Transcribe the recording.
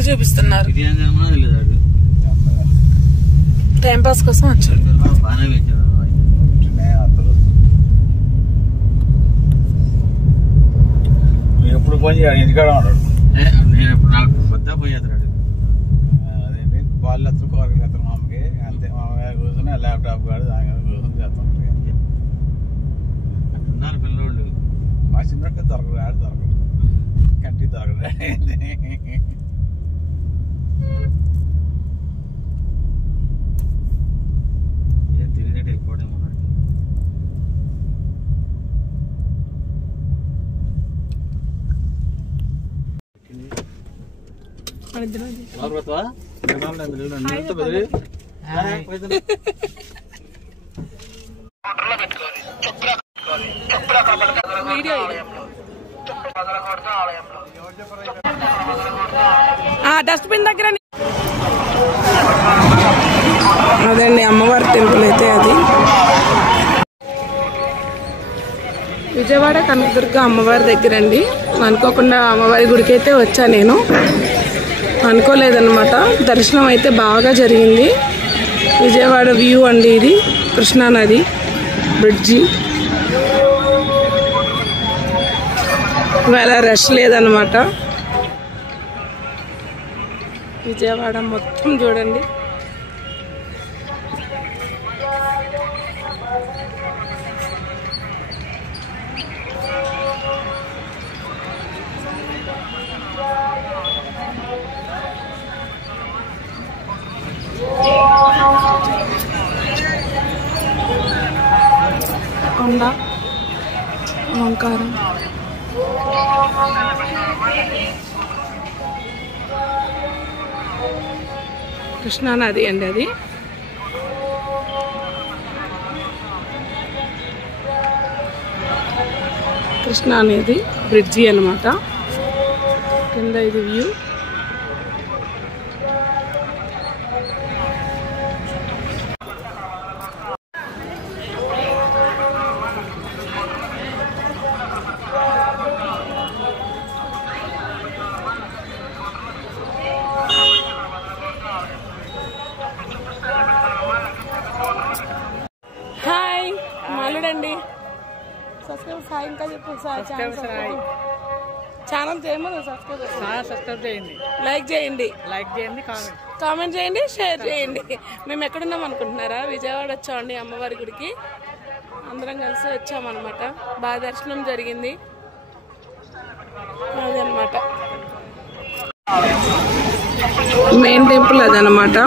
గుడి చూపిస్తున్నారు. Time pass కోసం వచ్చాడు. ఎప్పుడు ఫోన్ చేయాలి? ఇంటికాడ ఉన్నాడు. నేను ఎప్పుడు నాకు కొత్త ఫోన్ చేస్తున్నాడు. అదేంటి వాళ్ళు ఎత్తులు కూరగాయలు ఎత్తారు మా అమ్మకి. అంతే మా అమ్మాయి కూర్చొని ల్యాప్టాప్ కాదు కూర్చొని చేస్తుంటారు. అట్టున్నారు పిల్లోళ్ళు. మా చిన్నట్టు దొరకదు, ఆడ దొరకదు, కంటి దొరకదు. ఏం తిరిగినట్టు వెళ్ళిపోవడం ఉన్నాడు. డస్ట్బిన్ దగ్గర అదండి అమ్మవారి టెంపుల్ అయితే. అది విజయవాడ కనకదుర్గ అమ్మవారి దగ్గర అండి. అనుకోకుండా అమ్మవారి గుడికి అయితే వచ్చా. నేను అనుకోలేదన్నమాట. దర్శనం అయితే బాగా జరిగింది. విజయవాడ వ్యూ అండి ఇది. కృష్ణానది బ్రిడ్జి. ఇవాళ రష్ లేదన్నమాట. విజయవాడ మొత్తం చూడండి. కొండ ఓంకారం. కృష్ణానది అండి అది. కృష్ణానది బ్రిడ్జి అన్నమాట. కింద ఇది వ్యూ. హాయ్ మాలుడండి. సబ్స్క్రైబ్ సాయి ఇంకా చెప్పు. ఛానల్ చేయమని సబ్స్క్రైబ్ చేయండి, లైక్ చేయండి, కామెంట్ చేయండి, షేర్ చేయండి. మేము ఎక్కడున్నాం అనుకుంటున్నారా? విజయవాడ వచ్చామండి అమ్మవారి గుడికి. అందరం కలిసి వచ్చామన్నమాట. బాగా దర్శనం జరిగింది. అదనమాట మెయిన్ టెంపుల్ అదనమాట.